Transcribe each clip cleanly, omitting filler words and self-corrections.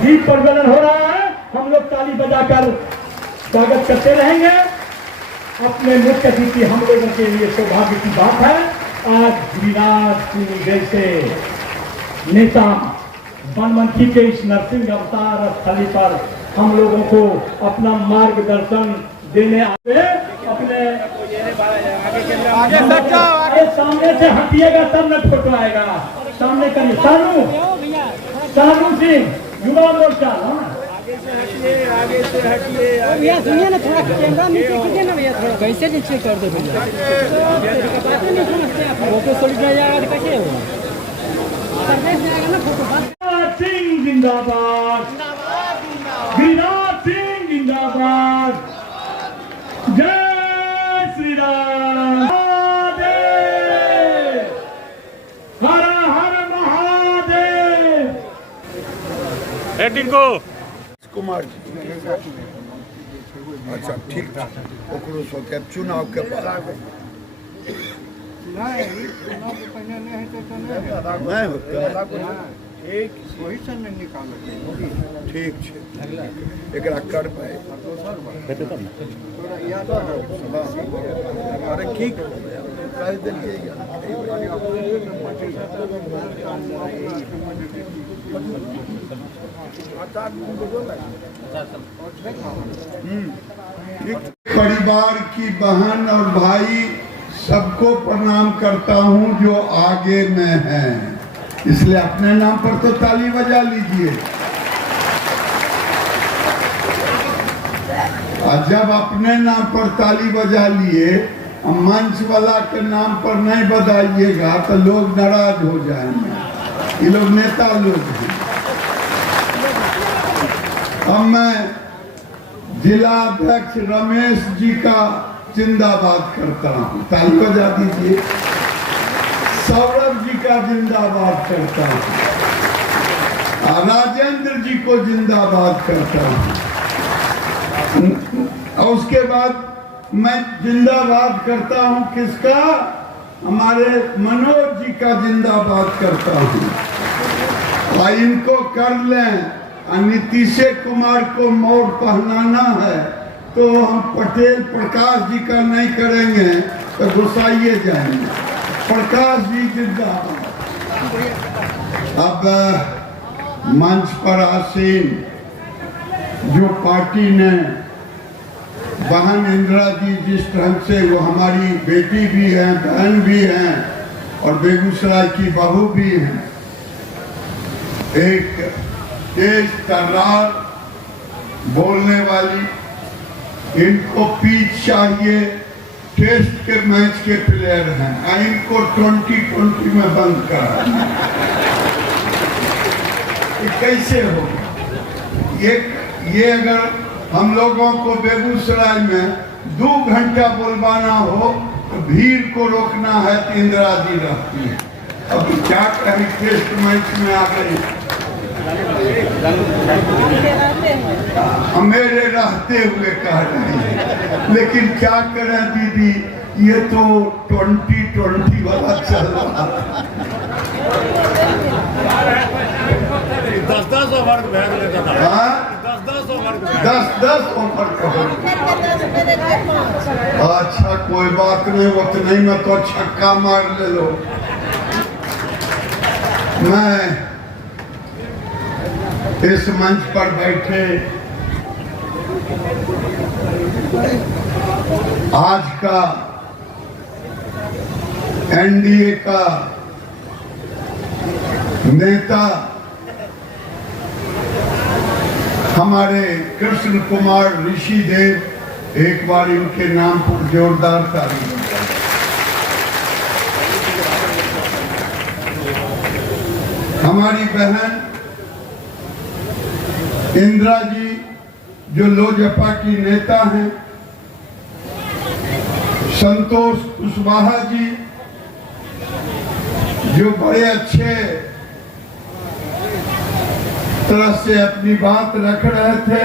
दीप प्रज्वलन हो रहा है, हम लोग ताली बजाकर स्वागत करते रहेंगे। अपने मुख्य अतिथि हम लोगों के लिए सौभाग्य की बात है, आज गिरिराज सिंह जैसे नेता बनमनखी के इस नरसिंह अवतार स्थली पर हम लोगों को अपना मार्गदर्शन देने आए। अपने आगे सामने से हटिएगा तब न फोटो आएगा। सामने करिए, सानू सिंह युवा मोर्चा। आगे से हटिए भैया, सुनिए ना, थोड़ा कैमरा नीचे कीजिए ना भैया, थोड़ा कैसे नीचे कर दो भैया, बातें नहीं समझते आप। फोटो सोल्ड जाएगा तो कैसे होगा, जाएगा ना फोटो। सिंह जिंदाबाद, गिरिराज सिंह जिंदाबाद, जय श्री राम, हर हर महादेव। टिंको कुमार जी, अच्छा ठीक था। ओकरो सोचे चुनाव के बाद नहीं होता, ठीक है, एकरा कर पाए। अरे ठीक कर दिलिए, परिवार की बहन और भाई सबको प्रणाम करता हूं जो आगे में हैं, इसलिए अपने नाम पर तो ताली बजा लीजिए। और जब अपने नाम पर ताली बजा लिए, मंच वाला के नाम पर नहीं बजाइएगा तो लोग नाराज हो जाएंगे। ये लोग नेता लोग हैं। अब मैं जिला अध्यक्ष रमेश जी का जिंदाबाद करता हूँ, ताली बजा दीजिए। सौरभ जी का जिंदाबाद करता हूँ, राजेंद्र जी को जिंदाबाद करता हूँ, और उसके बाद मैं जिंदाबाद करता हूँ किसका, हमारे मनोज जी का जिंदाबाद करता हूँ। और इनको कर लें, नीतीश कुमार को मोड़ पहनाना है तो हम पटेल प्रकाश जी का नहीं करेंगे तो गुस्साइए जाएंगे। प्रकाश जी जिंदाबाद। अब मंच पर आसीन जो पार्टी ने बहन इंदिरा जी जिस ढंग से, वो हमारी बेटी भी हैं, बहन भी हैं और बेगूसराय की बहू भी हैं, एक तेज तर्रार बोलने वाली, इनको पिच चाहिए, टेस्ट के मैच के प्लेयर हैं, इनको 2020 में बंद करा। कैसे होगा ये अगर हम लोगों को बेगूसराय में 2 घंटा बोलवाना हो तो भीड़ को रोकना है तो इंदिरा जी रहती है। अब क्या करें, टेस्ट मैच में आ गई, मेरे रहते हुए कह रहे हैं, लेकिन क्या करें दीदी, ये तो 2020 वाला चल रहा है। 10-10 ओवर बैग लेता था, 10-10 ओवर का। अच्छा कोई बात नहीं, वो तो नहीं, मैं तो छक्का मार ले लो। मैं इस मंच पर बैठे आज का एनडीए का नेता हमारे कृष्ण कुमार ऋषिदेव, एक बार इनके नाम पर जोरदार तारीफ। हमारी बहन इंदिरा जी जो लोजपा की नेता हैं, संतोष कुशवाहा जी जो बड़े अच्छे तरह से अपनी बात रख रहे थे,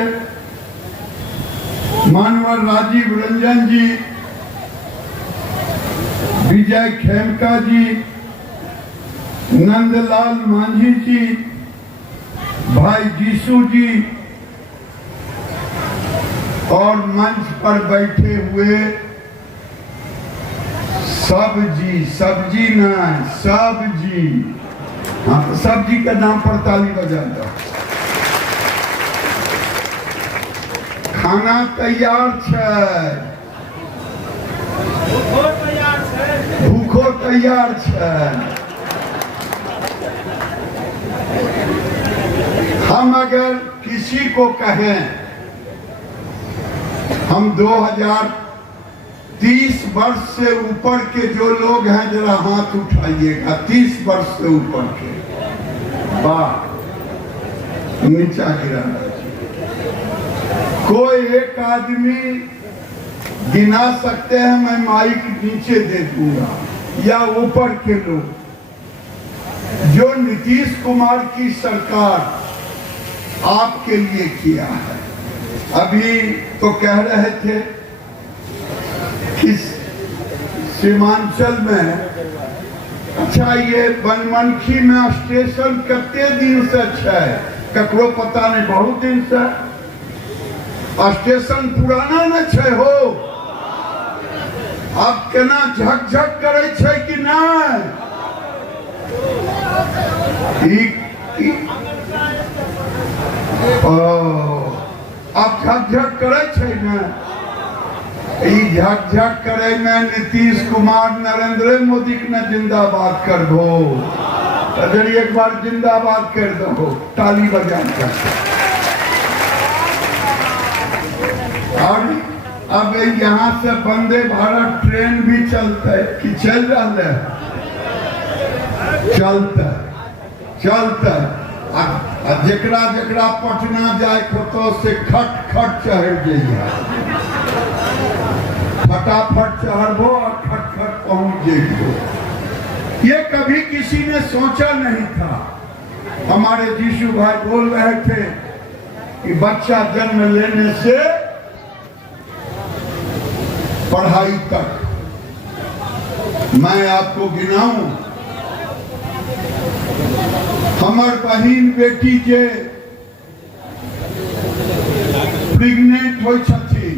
मानवर राजीव रंजन जी, विजय खेमका जी, नंदलाल मांझी जी, भाई जीसू जी और मंच पर बैठे हुए सब जी ना सब जी, हाँ सब जी के नाम पर ताली बजा दो। खाना तैयार है, भूखो तैयार है। हम अगर किसी को कहें हम 2030 वर्ष से ऊपर के जो लोग हैं जरा हाथ उठाइएगा, 30 वर्ष से ऊपर के, वाह नीचा गिरा। कोई एक आदमी गिना सकते हैं, मैं माइक नीचे दे दूंगा, या ऊपर के लोग जो नीतीश कुमार की सरकार आपके लिए किया है। अभी तो कह रहे थे कि सीमांचल में, अच्छा ये बनमनखी में स्टेशन कितने दिन से है ककरो पता नहीं, बहुत दिन से स्टेशन पुराना न छे हो, अब केना झकझक करे छे कि नहीं? अब झकझक करे छे न, ई झकझक करे में नीतीश कुमार नरेंद्र मोदी ने जिंदाबाद कर दो, अगर एक बार जिंदाबाद कर दो, ताली बजा कर। और अब यहाँ से वंदे भारत ट्रेन भी चलता है कि चल रहा है, चलता जकरा जकरा पटना जाए तो से खट खट चढ़ जाइए, फटाफट चढ़बो और खट खट पहुंच जाइए। ये कभी किसी ने सोचा नहीं था। हमारे जीशु भाई बोल रहे थे कि बच्चा जन्म लेने से पढ़ाई तक, मैं आपको गिनाऊं, हमार बहन बेटी जे प्रेग्नेंट हो छथी,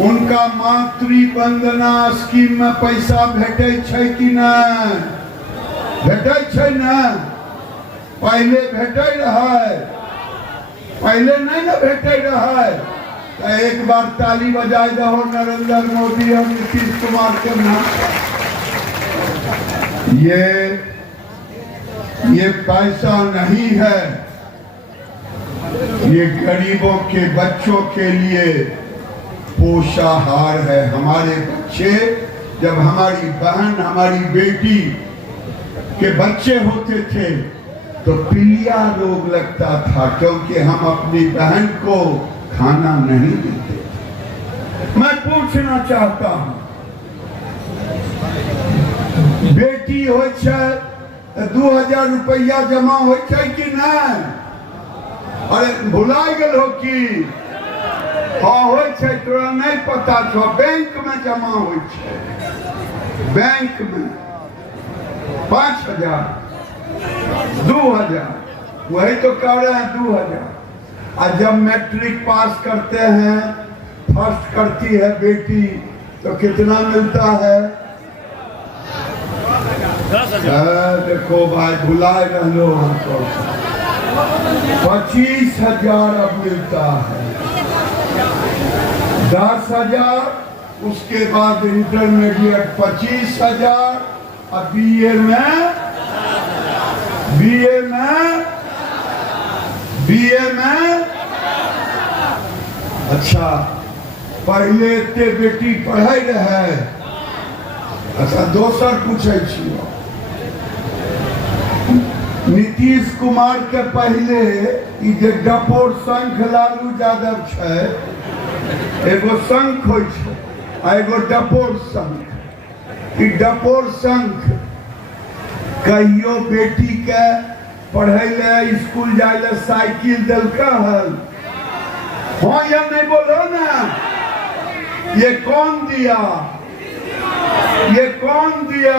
उनका मातृ वंदना स्कीम में पैसा भेटे छै कि नहीं? भेटे छै न? पहले भेटे रहे, पहले नहीं न भेटे रहे। तो एक बार ताली बजाए दो नरेंद्र मोदी और नीतीश कुमार के नाम। ये पैसा नहीं है, ये गरीबों के बच्चों के लिए पोषाहार है। हमारे बच्चे, जब हमारी बहन हमारी बेटी के बच्चे होते थे तो पीलिया रोग लगता था, क्योंकि हम अपनी बहन को खाना नहीं देते। मैं पूछना चाहता हूं, बेटी हो 2000 रुपया जमा हो कि नहीं? अरे भुला गल हो कि हाँ हो, तोरा नहीं पता छो, बैंक में जमा हो, बैंक में 5000 2000, वही तो कह रहे हैं 2000। और जब मैट्रिक पास करते हैं, फर्स्ट करती है बेटी, तो कितना मिलता है? 10,000। देखो भाई भुलाए रहो हमको, 25,000 अब मिलता है, 10,000, उसके बाद इंटरमीडिएट 25,000, अब बीए में अच्छा पहले इतने बेटी पढ़ाई रहे। अच्छा दोसर पूछे छियो, नीतीश कुमार के पहले ई जे डपोर शंख लालू यादव छे, एगो शंख होय छे आ एगो डपोर शंख। ई डपोर शंख कहियो बेटी के पढ़े ले, स्कूल जाए ले साइकिल दिलका हल? हाँ या नहीं बोलो ना? ये कौन दिया? ये कौन दिया?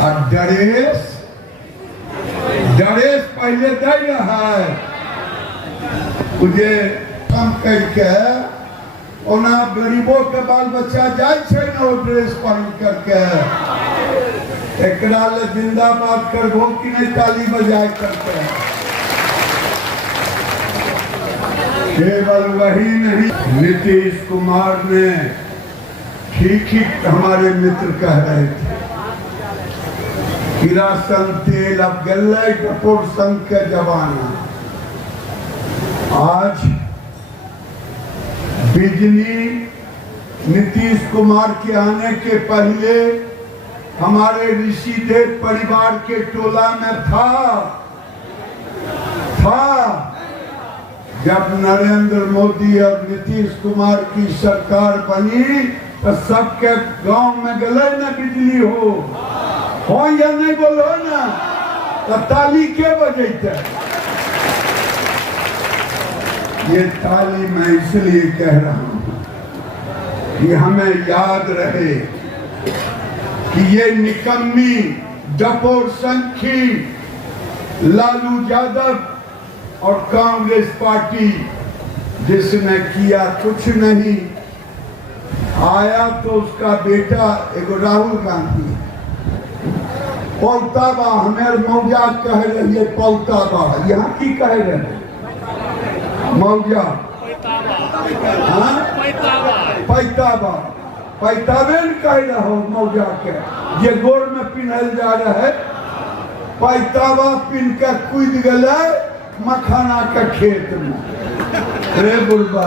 और ड्रेस पहले दे रहा है मुझे कम करके ओना गरीबों के बाल बच्चा जाए छे न वो ड्रेस पहन करके एकरा ले जिंदाबाद करबो कि नहीं ताली बजाए करके। केवल वही नहीं, नीतीश कुमार ने ठीक ही हमारे मित्र कह रहे थे किरासन तेल अब गल्ले कपूर संघ के जमाना। आज बिजली नीतीश कुमार के आने के पहले हमारे ऋषिदेव परिवार के टोला में था। जब नरेंद्र मोदी और नीतीश कुमार की सरकार बनी तो सबके गांव में गले न बिजली हो या नहीं बोलो ना तो ताली के बजेते। ये ताली मैं इसलिए कह रहा हूं कि हमें याद रहे कि ये निकम्मी डपोर संखी लालू यादव और कांग्रेस पार्टी जिसने किया कुछ नहीं। आया तो उसका बेटा एगो राहुल गांधी पौताबा हमें मौजा कह रहे पौताबा यहाँ की कह रहे मौजा पैताबा पैताबे न कह रहा हो मौजा के ये गोर में पिन्हल जा रहा है। पैताबा पिन के कूद गए मखाना के खेत में। रे बुढ़बा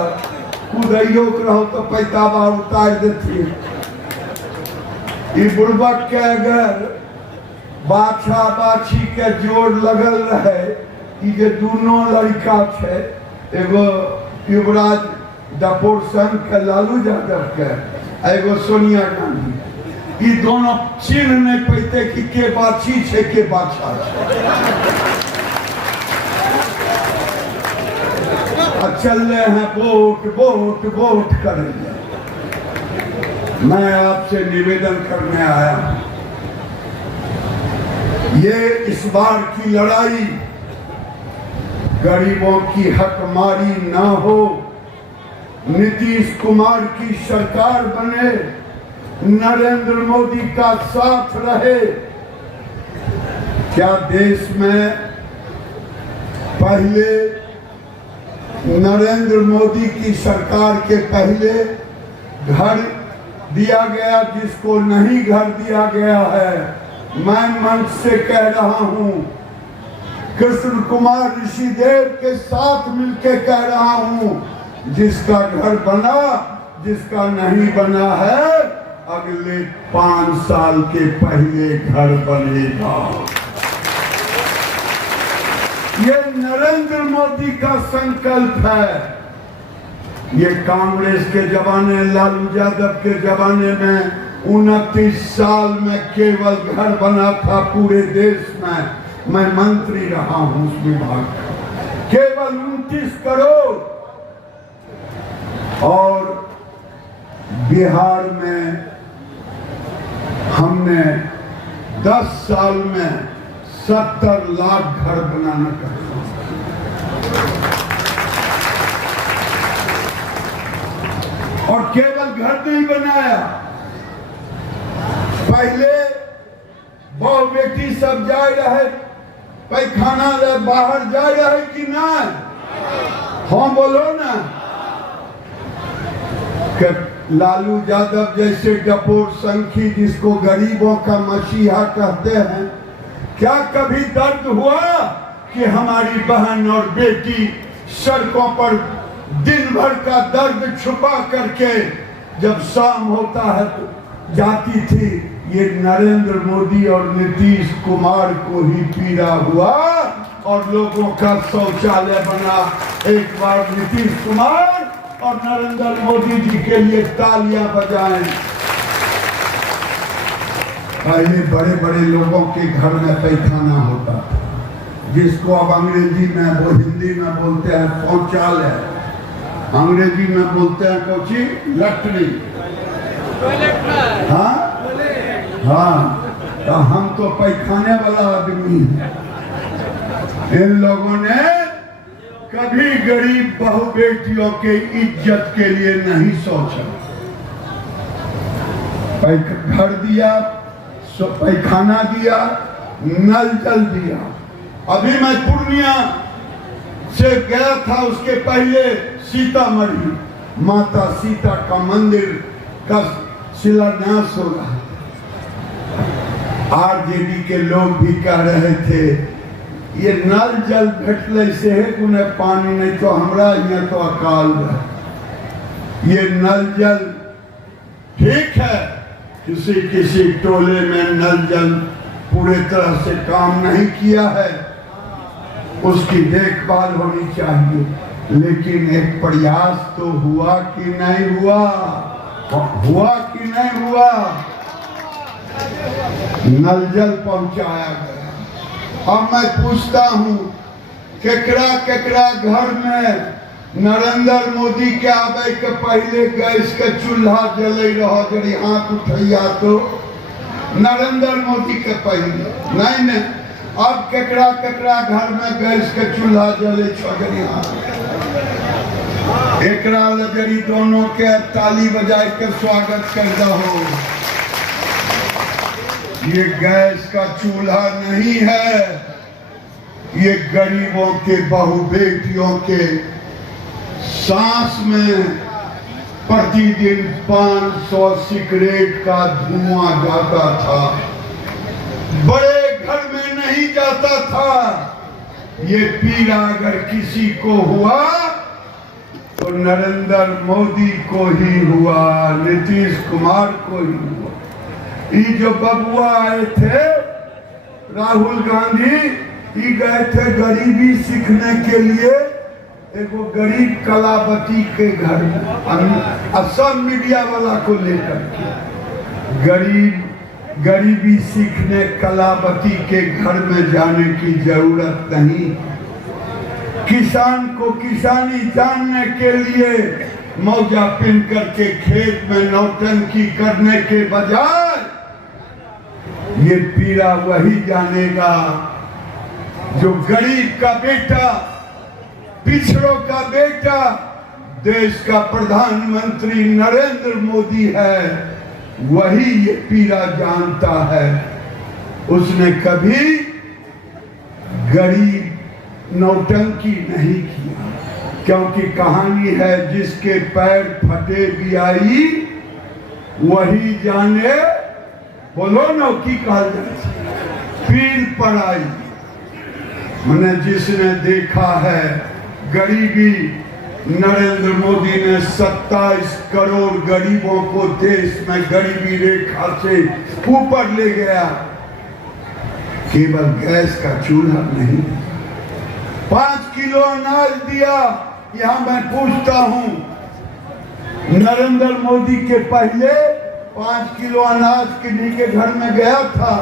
कूदैयो रहो तो पैताबा उतार देती। बुढ़बा के अगर बाछा बाछी के जोर लगल रहे कि जे दोनों लड़का छे एगो युवराज डपोर संघ के लालू यादव के एगो सोनिया गांधी ई दोनों चिन्ह नहीं पैते कि के बाछी छे के बाछा छे। चल रहे हैं वोट वोट वोट करेंगे। मैं आपसे निवेदन करने आया ये इस बार की लड़ाई गरीबों की हकमारी ना हो, नीतीश कुमार की सरकार बने, नरेंद्र मोदी का साथ रहे। क्या देश में पहले नरेंद्र मोदी की सरकार के पहले घर दिया गया जिसको नहीं घर दिया गया है? मैं मंच से कह रहा हूं, कृष्ण कुमार ऋषिदेव के साथ मिलकर कह रहा हूं, जिसका घर बना जिसका नहीं बना है अगले 5 साल के पहले घर बनेगा। ये नरेंद्र मोदी का संकल्प है। ये कांग्रेस के जमाने लालू यादव के जमाने में 29 साल में केवल घर बना था पूरे देश में। मैं मंत्री रहा हूं उस विभाग का, केवल 29 करोड़। और बिहार में हमने 10 साल में 70 लाख घर बनाना का और केवल घर नहीं बनाया, पहले बहु बेटी सब जा रहे पैखाना ले बाहर जा रहे कि ना? हाँ बोलो ना। लालू यादव जैसे डपोर संखी जिसको गरीबों का मसीहा कहते हैं, क्या कभी दर्द हुआ कि हमारी बहन और बेटी सड़कों पर दिन भर का दर्द छुपा करके जब शाम होता है तो जाती थी? ये नरेंद्र मोदी और नीतीश कुमार को ही पीड़ा हुआ और लोगों का शौचालय बना। एक बार नीतीश कुमार और नरेंद्र मोदी जी के लिए तालियां बजाएं। पहले बड़े बड़े लोगों के घर में पैखाना होता था, जिसको अब अंग्रेजी में वो हिंदी में बोलते हैं शौचालय, अंग्रेजी में बोलते हैं कोची लैट्रिन। हाँ हाँ तो हम तो पैखाने वाला आदमी हैं। इन लोगों ने कभी गरीब बहू बेटियों के इज्जत के लिए नहीं सोचा। घर दिया, पैखाना दिया, नल जल दिया। अभी मैं पूर्णिया से गया था, उसके पहले सीतामढ़ी माता सीता का मंदिर का शिलान्यास हो रहा। आरजेडी के लोग भी कह रहे थे ये नल जल भेटले से है उन्हें पानी नहीं तो हमरा यहाँ तो अकाल रहे। ये नल जल ठीक है, किसी किसी टोले में नल जल पूरे तरह से काम नहीं किया है, उसकी देखभाल होनी चाहिए, लेकिन एक प्रयास तो हुआ कि नहीं हुआ? हुआ कि नहीं हुआ? नल जल पहुंचाया गया। अब मैं पूछता हूं, केकरा केकरा घर में नरेंद्र मोदी के आवे के पहले गैस के चूल्हा जले रहो, जरी हाथ उठैया तो नरेंद्र मोदी के पहले नहीं। अब केकरा केकरा घर में गैस के चूल्हा जले छोड़ी हाथ। एकरा लजरी दोनों के ताली बजाए के स्वागत कर दो। ये गैस का चूल्हा नहीं है, ये गरीबों के बहू बेटियों के सांस में प्रतिदिन 500 सिगरेट का धुआं जाता था, बड़े घर में नहीं जाता था। ये पीड़ा अगर किसी को हुआ तो नरेंद्र मोदी को ही हुआ, नीतीश कुमार को ही हुआ। ये जो बबुआ आए थे राहुल गांधी, ये गए थे गरीबी सीखने के लिए एगो गरीब कलावती के घर में, सब मीडिया वाला को लेकर के गरीबी सीखने कलावती के घर में जाने की जरूरत नहीं। किसान को किसानी जानने के लिए मौजा पहन करके खेत में नौटंकी करने के बजाय ये पीड़ा वही जानेगा जो गरीब का बेटा, पिछड़ों का बेटा, देश का प्रधानमंत्री नरेंद्र मोदी है, वही ये पीड़ा जानता है। उसने कभी गरीब नौटंकी नहीं किया, क्योंकि कहानी है जिसके पैर फटे बियाई वही जाने, बोलो ना की कहल जाए, पीर पड़ाई। मैंने जिसने देखा है गरीबी, नरेंद्र मोदी ने 27 करोड़ गरीबों को देश में गरीबी रेखा से ऊपर ले गया। केवल गैस का चूल्हा नहीं, 5 किलो अनाज दिया। यहां मैं पूछता हूं, नरेंद्र मोदी के पहले 5 किलो अनाज किन्हीं के घर में गया था?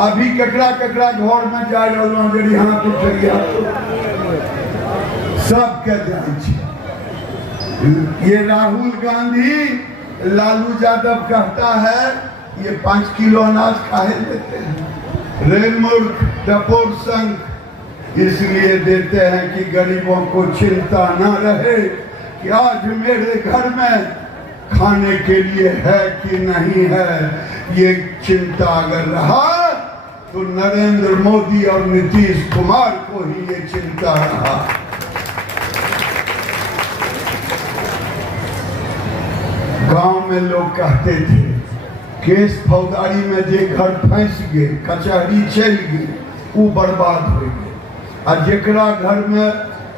अभी ककरा ककरा घर में जा रहा जड़ी हाथ उठ गया सबके जाए। ये राहुल गांधी, लालू यादव कहता है ये 5 किलो अनाज काहे देते हैं? रे मूर्ख डपोर संघ इसलिए देते हैं कि गरीबों को चिंता न रहे कि आज मेरे घर में खाने के लिए है कि नहीं है। ये चिंता अगर रहा तो नरेंद्र मोदी और नीतीश कुमार को ही ये चिंता रहा। गांव में लोग कहते थे केस फौजदारी में जे घर फंस गए, कचहरी चल गए, वो बर्बाद हो गए। और जेकरा घर में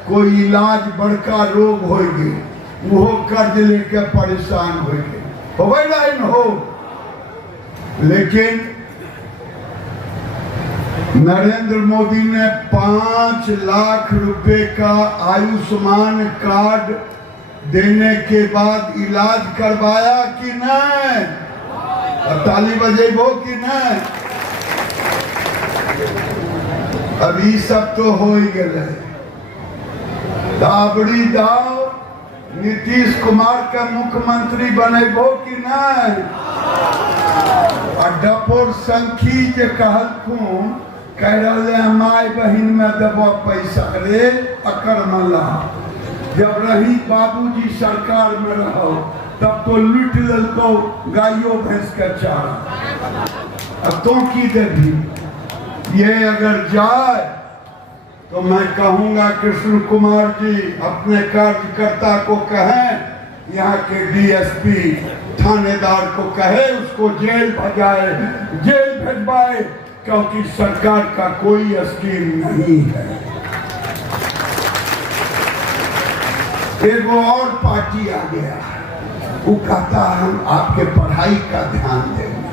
कोई इलाज बड़का रोग हो गए, वो कर्ज लेके परेशान हो गए, हो। लेकिन नरेंद्र मोदी ने 5 लाख रुपए का आयुष्मान कार्ड देने के बाद इलाज करवाया कि नहीं? ताली बजेबो कि नहीं? अभी सब तो हो ही गए। दाबड़ी दाव नीतीश कुमार का मुख्यमंत्री बनेबो कि नहीं? डपोर संखी जे कहलखून कह रहे माय बहिन में देव पैसा रे अकरमला जब रही बाबूजी सरकार में रहो तब तो लूट ललको गायों भैंस का चारा अब तो की देवी ये अगर जाए तो मैं कहूंगा कृष्ण कुमार जी अपने कार्यकर्ता को कहें यहाँ के डीएसपी थानेदार को कहे उसको जेल भेजवाए क्योंकि सरकार का कोई स्कीम नहीं है। एक और पार्टी आ गया वो कहता है हम आपके पढ़ाई का ध्यान देंगे,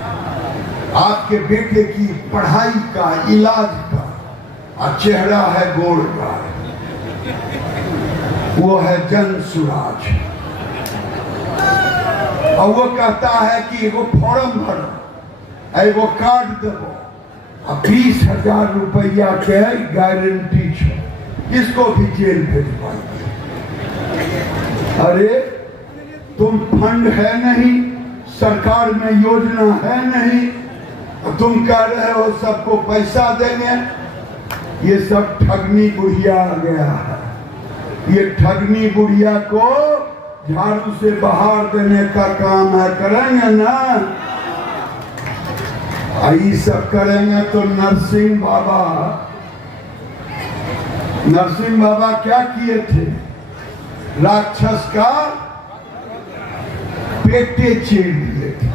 आपके बेटे की पढ़ाई का इलाज का, और चेहरा है गोड़ का, वो है जन सुराज। और वो कहता है कि वो फॉर्म भरो एगो कार्ड देवो और 20,000 रुपया के गारंटी छो, इसको भी जेल भेजवाइए। अरे तुम फंड है नहीं, सरकार में योजना है नहीं, तुम कह रहे हो सबको पैसा देंगे। ये सब ठगनी बुढ़िया आ गया है। ये ठगनी बुढ़िया को झाड़ू से बाहर देने का काम है, करेंगे ना? ये सब करेंगे तो नरसिंह बाबा क्या किए थे? राक्षस का पेटे चीर दिए थे।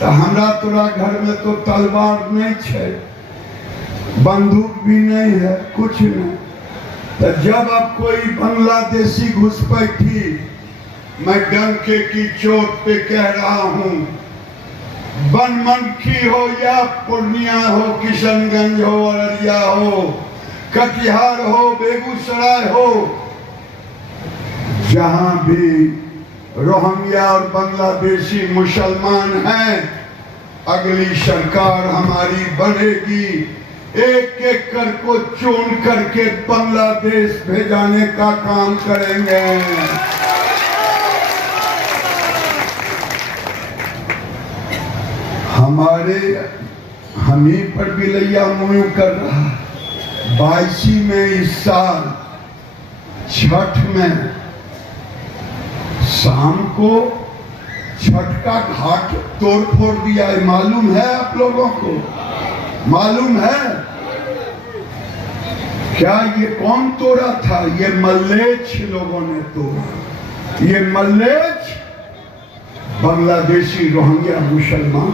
तो हमरा तोरा घर में तो तलवार नहीं है, बंदूक भी नहीं है, कुछ नहीं। तो जब अब कोई बांग्लादेशी घुसपैठी, मैं डंके की चोट पे कह रहा हूं, बनमनखी हो या पूर्णिया हो, किशनगंज हो, अररिया हो, कटिहार हो, बेगूसराय हो, जहां भी रोहिंग्या और बांग्लादेशी मुसलमान हैं, अगली सरकार हमारी बनेगी। एक एक कर को चुन करके बांग्लादेश भेजाने का काम करेंगे। हम ही पर भी लैया मुँह कर रहा। 22 में इस साल छठ में शाम को छठ का घाट तोड़ फोड़ दिया है, मालूम है आप लोगों को? मालूम है क्या? ये कौन तोड़ा था? ये मल्लेच लोगों ने तोड़ा। ये मल्लेच बांग्लादेशी रोहिंग्या मुसलमान,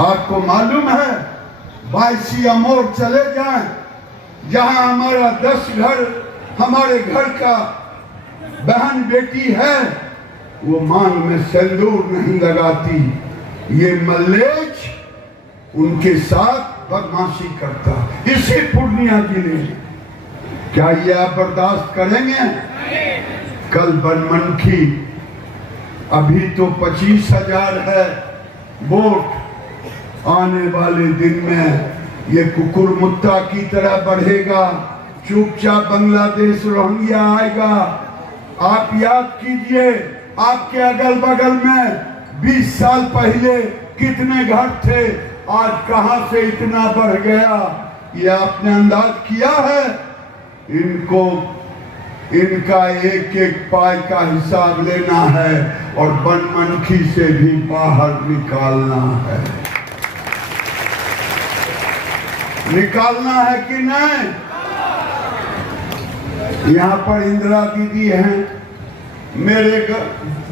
आपको मालूम है? 22 अमोर चले जाएं, जहां हमारा 10 घर, हमारे घर का बहन बेटी है, वो मांग में सिंदूर नहीं लगाती। ये मल्लेच उनके साथ बदमाशी करता। इसी पूर्णिया जिले में क्या ये आप बर्दाश्त करेंगे? कल बनमनखी, अभी तो 25,000 है वोट, आने वाले दिन में ये कुकुर मुत्ता की तरह बढ़ेगा। चुपचाप बांग्लादेश रोहिंग्या आएगा। आप याद कीजिए, आपके अगल बगल में 20 साल पहले कितने घर थे, आज कहां से इतना बढ़ गया, ये आपने अंदाज किया है? इनका एक एक पाई का हिसाब लेना है और बनमनखी से भी बाहर निकालना है। निकालना है कि नहीं? यहाँ पर इंदिरा दीदी हैं, मेरे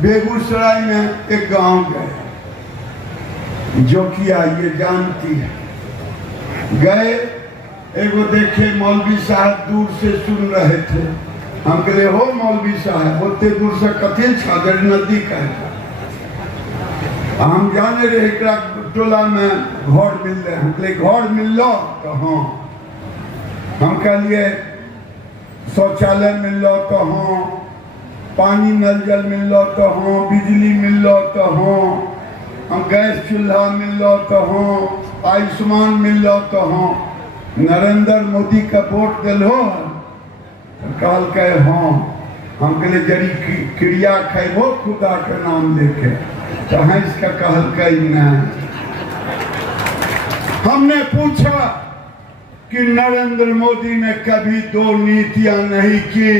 बेगूसराय में एक गांव गए, जो किया ये जानती है। गए, एगो देखे मौलवी साहब दूर से सुन रहे थे। हम कहले हो मौलवी साहब, होते दूर से कथे छागर नदी का हम जाने रहे टोला में घर मिल रहे। हम कहले घर मिल लो तो हाँ। हम कहलिए शौचालय मिल लो तो हाँ, पानी नल जल मिल लो तो हाँ, बिजली मिल लो तो हाँ, हम गैस चूल्हा मिल लो तो हाँ, आयुष्मान मिल लो तो हाँ, नरेंद्र मोदी का वोट दिलो? काल कहे हाँ। हम कहले जरी क्रिया खेबो खुदा के नाम लेके। तो हंस का कहल कई न। हमने पूछा कि नरेंद्र मोदी ने कभी 2 नीतियां नहीं की,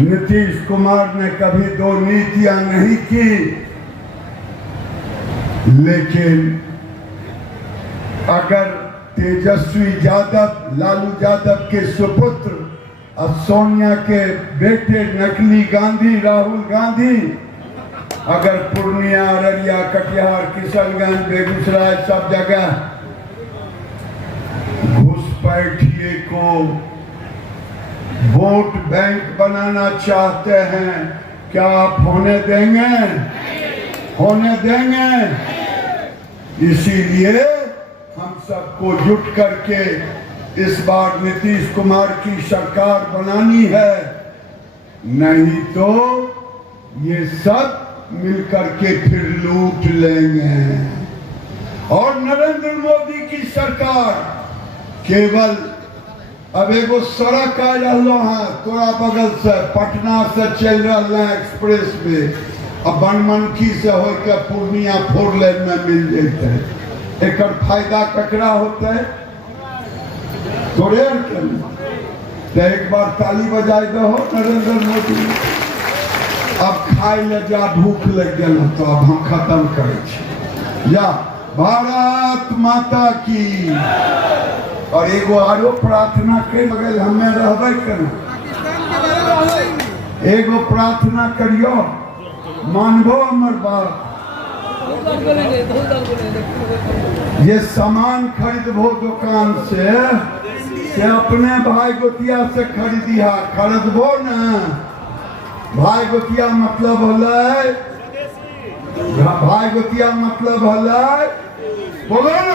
नीतीश कुमार ने कभी 2 नीतियां नहीं की, लेकिन अगर तेजस्वी यादव, लालू यादव के सुपुत्र और सोनिया के बेटे नकली गांधी राहुल गांधी अगर पूर्णिया, अररिया, कटिहार, किशनगंज, बेगूसराय सब जगह घुसपैठिए को वोट बैंक बनाना चाहते हैं, क्या आप होने देंगे? होने देंगे? इसीलिए हम सबको जुट करके इस बार नीतीश कुमार की सरकार बनानी है, नहीं तो ये सब मिलकर के फिर लूट लेंगे। और नरेंद्र मोदी की सरकार केवल अब एगो सड़क आ रहा है तोरा बगल से, पटना से चल रहा है एक्सप्रेस में, अब बनमनखी से होकर पूर्णिया 4 लेन में मिल जाते। एक फायदा ककरा होता है? तोरे तो एक बार ताली बजाई दो नरेंद्र मोदी। अब खाई ले जा, भूख लग गया तो अब हम खत्म करे जा। भारत माता की। और एगो आरो प्रार्थना के बगल हमें रहबे करना, एगो प्रार्थना करियो, मानबो हमर बात। ये सामान खरीदबो दुकान से अपने भाई गोतिया से खरीदिया, खरीदबो न। भाई गोतिया मतलब होलै, भाई गोतिया मतलब होलै, बोलो न।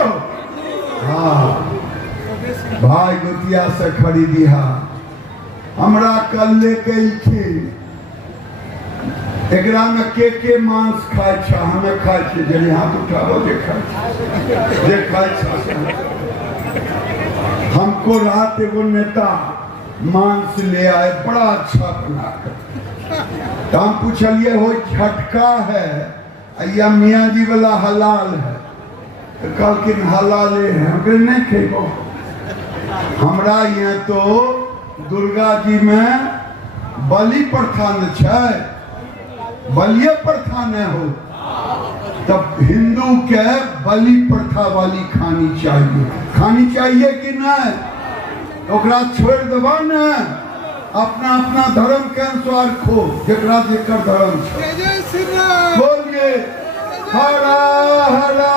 हाँ, भाई गोतिया से खरीदिया। हमरा कल लेके थी, एकरा में के मांस खाए छ, हमें खाए छ, जब हाथ उठाओ जे खाए छ। हमको रात एगो नेता मांस ले आए, बड़ा अच्छा बना कर। तो हम पूछलिए हो झटका है या मियाँ जी वाला हलाल है? तो कहलखिन हलाले है। हम नहीं खेबो, हमरा यहाँ तो दुर्गा जी में बलि प्रथा न छै, बलिये प्रथा न हो, तब हिंदू के बलि प्रथा वाली खानी चाहिए कि नहीं? तो ओकरा छोड़ देबा न, अपना अपना धर्म के अनुसार खो, जकरा जेकर धर्म छै। बोलिए हरा हरा